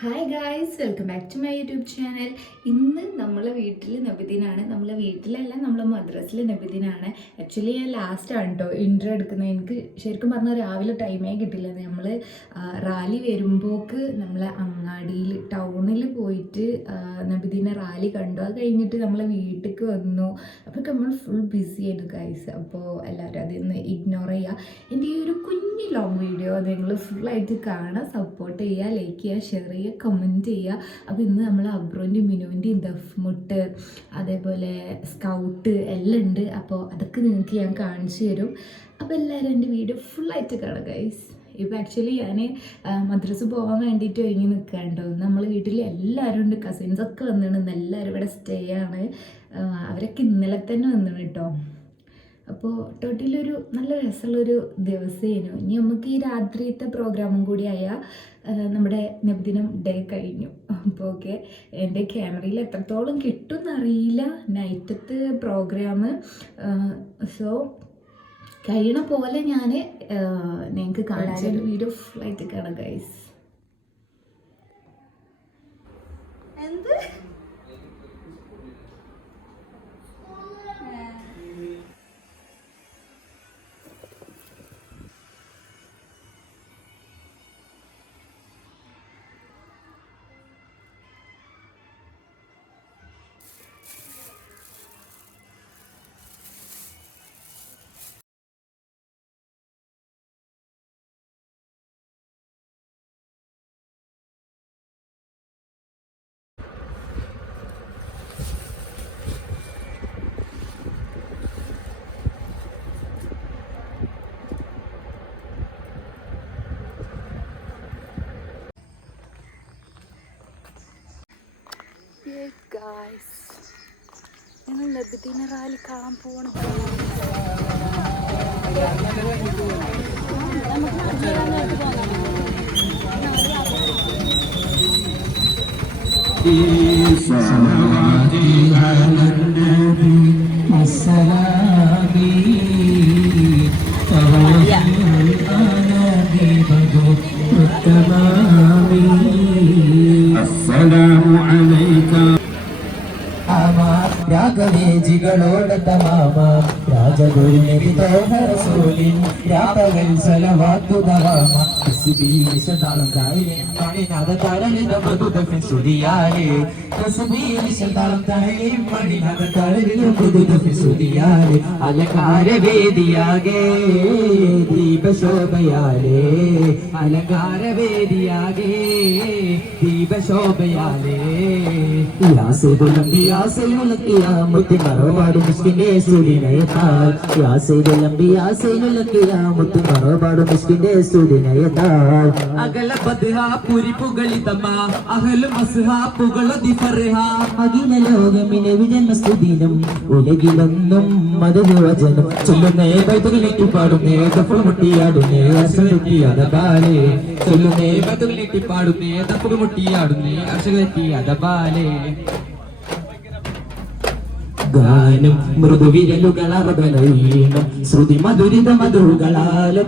Hi guys welcome back to my YouTube channel ഇന്ന് നമ്മളെ വീട്ടിൽ നബിദിനാണ്. നമ്മളെ വീട്ടിലല്ല നമ്മളെ മദ്രസിൽ നബിദിനാണ്. ആക്ച്വലി ഞാൻ ലാസ്റ്റ് ആണ് കേട്ടോ ഇൻട്രോ എടുക്കുന്നത്. എനിക്ക് ശരിക്കും പറഞ്ഞാൽ രാവിലെ ടൈമേ കിട്ടില്ല നമ്മൾ റാലി വരുമ്പോക്ക് നമ്മളെ അങ്ങാടിയിൽ ടൗണിൽ പോയിട്ട് നബിദിന റാലി കണ്ടു. അത് കഴിഞ്ഞിട്ട് നമ്മളെ വീട്ടിലേക്ക് വന്നു. അപ്പോൾ നമ്മൾ ഫുൾ ബിസി ആയിരുന്നു ഗായ്സ് അപ്പോൾ എല്ലാവരും അതിൽ നിന്ന് ഇഗ്നോർ ചെയ്യുക എന്റെ ഈ ഒരു കുഞ്ഞു ലോങ് വീഡിയോ നിങ്ങൾ ഫുള്ളായിട്ട് കാണുക സപ്പോർട്ട് ചെയ്യുക ലൈക്ക് ചെയ്യുക ഷെയർ ചെയ്യുക കമന്റ് ചെയ്യുക. അപ്പോൾ ഇന്ന് നമ്മൾ അബ്രോന്റെയും മിനുവിന്റെയും ദഫ്മുട്ട് അതേപോലെ സ്കൗട്ട് എല്ലാം ഉണ്ട്. അപ്പോൾ അതൊക്കെ നിങ്ങൾക്ക് ഞാൻ കാണിച്ചു തരും. അപ്പോൾ എല്ലാവരും എന്റെ വീഡിയോ ഫുള്ളായിട്ട് കാണുക ഗൈസ് ഇപ്പം ആക്ച്വലി ഞാൻ മദ്രസ് പോകാൻ വേണ്ടിയിട്ട് ഒരുങ്ങി നിൽക്കാണ്ടോ നമ്മൾ വീട്ടിൽ എല്ലാവരും ഉണ്ട്. കസിൻസൊക്കെ വന്നിട്ടുണ്ട്. എല്ലാവരും ഇവിടെ സ്റ്റേ ആണ്. അവരൊക്കെ ഇന്നലെ തന്നെ വന്നിട്ടുണ്ട് കേട്ടോ അപ്പോൾ ടോട്ടലൊരു നല്ല രസമുള്ളൊരു ദിവസമായിരുന്നു ഇനി നമുക്ക് ഈ രാത്രിയത്തെ പ്രോഗ്രാമും കൂടി ആയാൽ നമ്മുടെ നബ്ദിനം ഡേ കഴിഞ്ഞു. അപ്പോൾ ഓക്കെ എന്റെ ക്യാമറയിൽ എത്രത്തോളം കിട്ടും എന്നറിയില്ല നൈറ്റത്തെ പ്രോഗ്രാം സോ കഴിയണ പോലെ ഞാൻ നിങ്ങൾക്ക് കാണിച്ച വീഡിയോ ഫ്ലൈറ്റ് കാണാം ഗൈസ് എന്ത്? ഗായ്സ് ഞങ്ങൾ നബിദിന റാലി കാണാൻ പോകണം ഈ സമവാദി الله عليك. രാഗവേജികളോടത്ത മാമ. രാജഗുരുനബി തോഹറസൂലിൻ രാപകൽ സലവാത്തുദവാമ തസ്ബീഹ് താളം മണിനാഥ തരളിത മധുദഫിൻ സുദിയാലേ തസ്ബീഹ് താളം മണിനാഥ തരളിത മധുദഫിൻ സുദിയാലേ അലങ്കാരവേദിയാകെ ദീപശോഭയാലേ. അലങ്കാരവേദിയാകെ ദീപശോഭയാലേ. യാസൈദുലംബി യാസൈനുലക്കിയ മുത്തി മറോപാട് മിസ്കിന്റെ സൂര്യനയത്താൽ യാസൈദുലംബി യാസൈനുലക്കിയ മുത്തി മറോപാട് മിസ്കിന്റെ സൂര്യനയത്താൽ അകല ബദ്ഹ പുരി പുകളിതമ അഹലും അസ്ഹ പുകളതി ഫർഹ അഖില ലോകമിനെ വിജന്മസ്തുതിനും ഉലകിലൊന്നും മധുവചനം ചൊല്ലുന്നേ ബൈത്തുകളിട്ട് പാടുന്നേ കപ്പോൾ മുട്ടിയാടുന്നേ അസുരത്തിയാത കാലേ ചൊല്ലുന്നേ ബദലിട്ടി പാടുന്നേ തപ്പുക മുട്ടിയാടുന്നേ അർഷകത്തി അതബാലേ ഗാനം മൃദുവിരലുകളറബലീണം ശ്രുതി മധുരിത മധുകളാല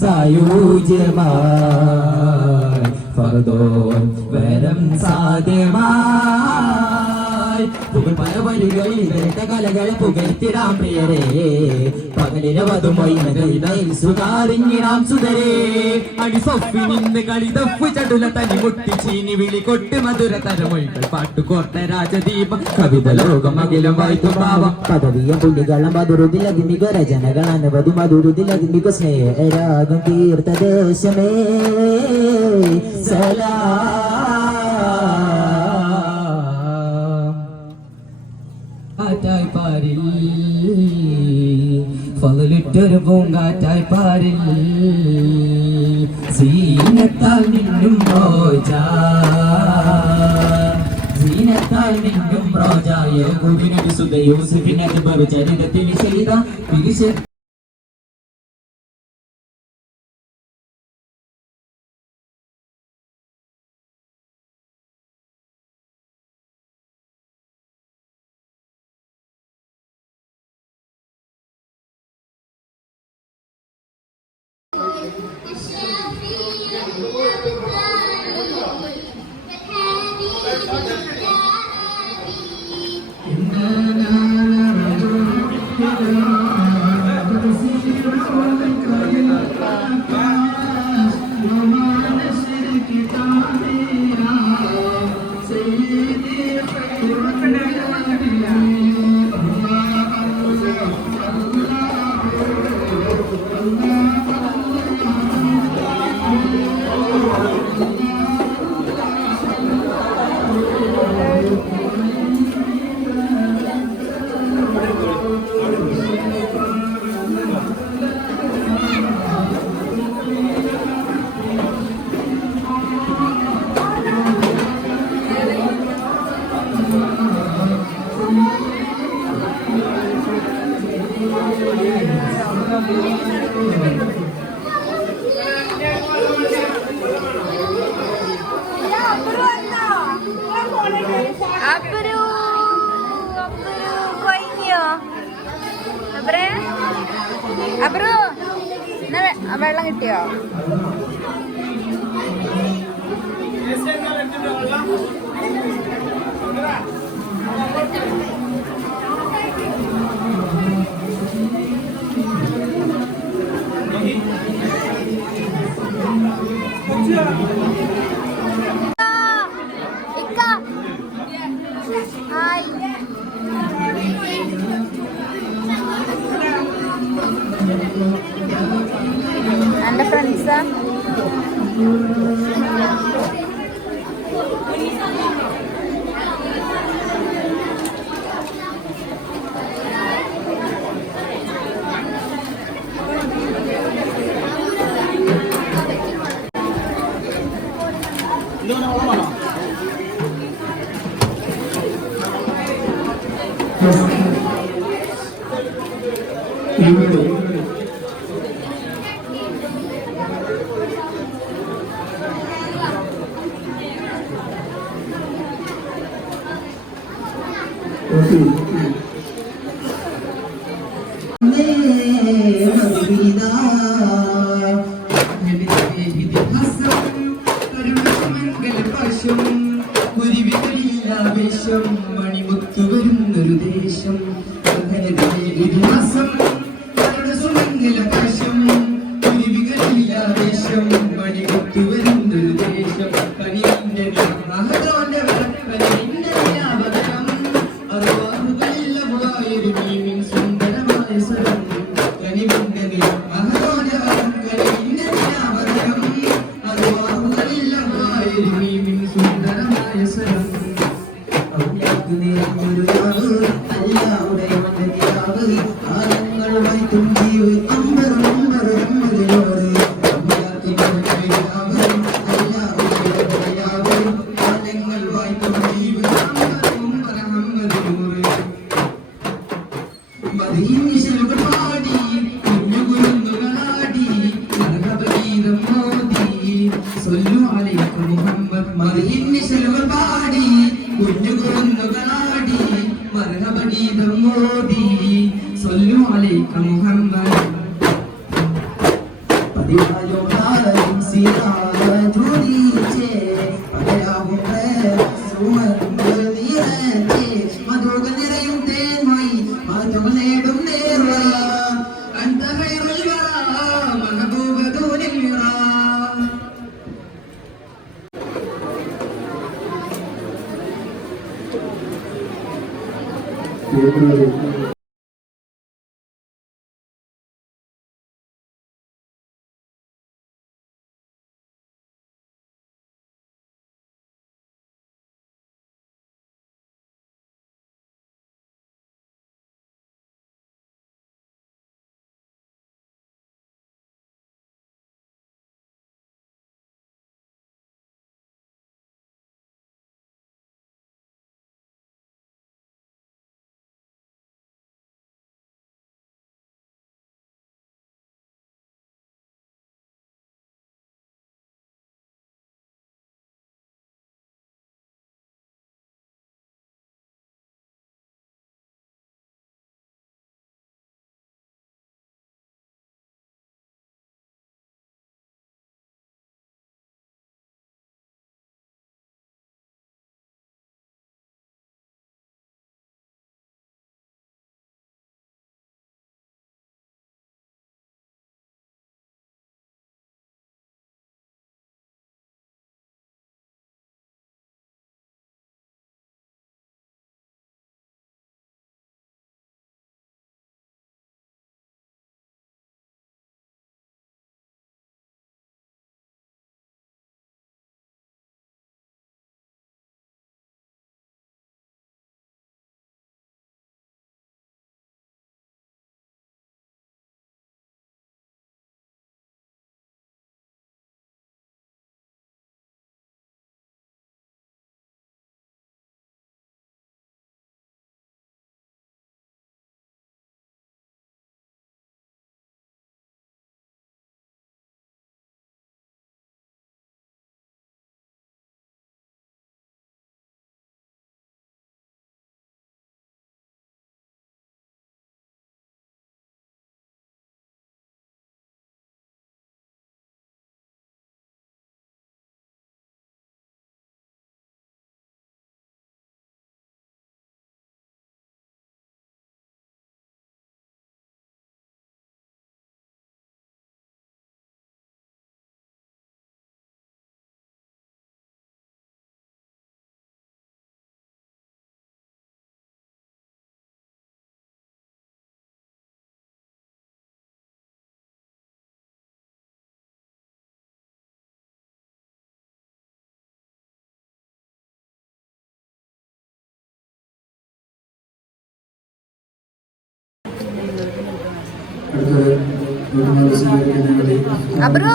സായോജ്യമായി ഫർദോൻ വരം പകലിരവതുമായി നഗരിമയിൽ സുതാരിഞ്ഞിടാം സുതരേ. അടിസൊഫി ചടുല പദവിയ സ്നേഹരാഗം തീർത്ത ദേശമേ. സലാം ഫലിട്ടൊരു പൂങ്കാറ്റായി പാരിൽ സീനത്താൽ നിന്നും റോജ സീനത്താൽ നിന്നും റോജായ കുടിനു സുധ യൂസുഫിനത് ചരിതത്തിൽ ചെയ്ത Thank you. വെള്ളം കിട്ടിയോ Thank you. ആവേശം കുരുവികളിൽ ആവേശം. 也是 കുഞ്ഞു ശിലുവ പാടി കുഞ്ഞു കുറുന്നുകളാടി മർഹബഗീതം മോടി സൊല്ലു അലൈക്ക മുഹമ്മദ്. പതിവായി Pedro. Ah, Abro.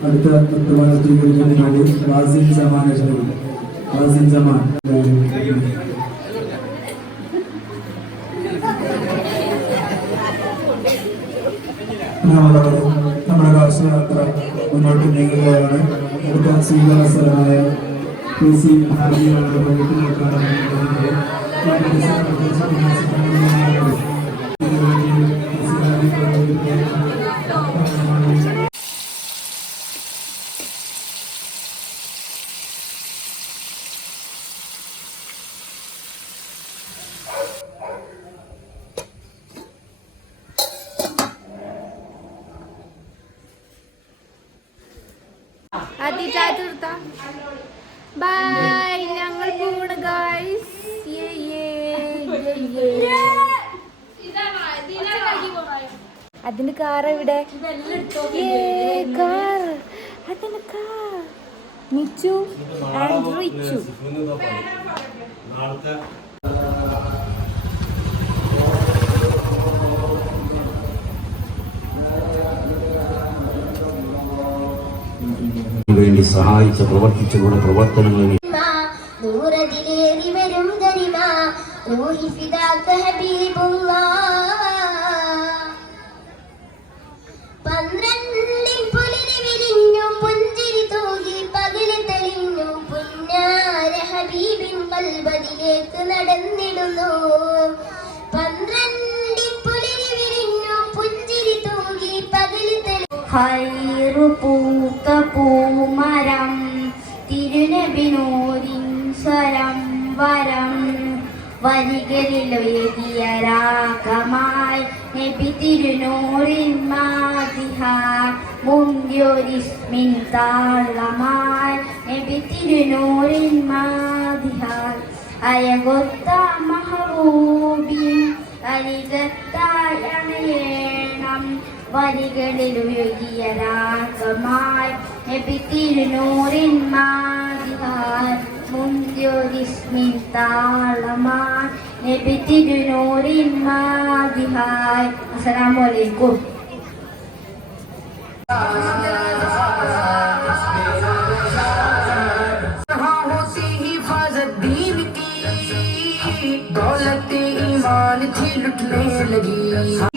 അടുത്ത വർത്തമാന സ്വീകരിക്കുന്നതിന് വേണ്ടി വാസിൻ സമാൻ ക്ഷണിക്കുന്നു വാസിൻ സമാൻ നമ്മുടെ നമ്മുടെ കാശയാത്ര മുന്നോട്ട് നീങ്ങുകയാണ് അടുത്ത സ്വീകരണ സ്ഥലമായ പി സി ഹാജിയാണ് വീട്ടിൽ നിൽക്കാനാണ് അതിന്റെ കാർ എവിടെ? കാർ. അതിന്റെ കാർ. ആൻഡ് റിച്ചു വേണ്ടി സഹായിച്ച പ്രവർത്തിച്ച ഗുണ പ്രവർത്തനങ്ങളിൽ ദൂരതിലേറി വരും ഗരിമ റൂഹി ഫിദാക ഹബീബുല്ലാ നബി തിരുനൂറിൻ മാതിഹാർ മുന്തിയൊരിസ്മിൻ താളമായി. നബി തിരുനൂറിൻ മാതിഹാർ. അയകൊത്ത മഹബൂബിൻ അരികത്തായി അണയേണം വരികളിലൊഴുകിയ രാഗമായി. നബി തിരുനൂറിൻ മാതിഹാർ. منذ تالمان السلام علیکم ہوتی حفاظت دین کی دولت ایمان تھی لٹنے لگی